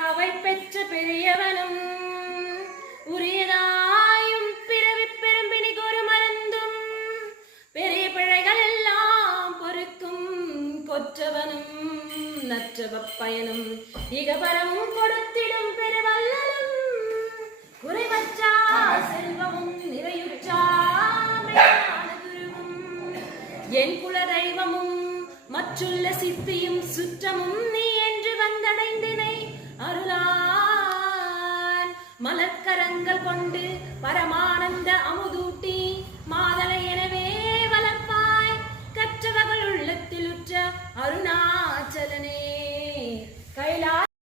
பிதாவை பெற்ற பெரியவனும் உரியதாயும் பிறவி பெரும்பிணிகொரு மறந்தும் பெரிய பிழைகள் எல்லாம் பொறுக்கும் கொற்றவனும் நற்றவ பயனும் இகபரமும் கொடுத்திடும் பெருவல்லலும் குறைவற்றா செல்வமும் நிறையுற்றா குருவும் என் குல தெய்வமும் மற்றுள்ள சித்தியும் சுற்றமும் நீ என்று வந்தடைந்தினை அருளான் மலர்க்கரங்கள் கொண்டு பரமானந்த அமுதூட்டி மாதலை எனவே வளர்ப்பாய் கற்றவர்கள் உள்ளத்தில் உற்ற அருணாச்சலனே.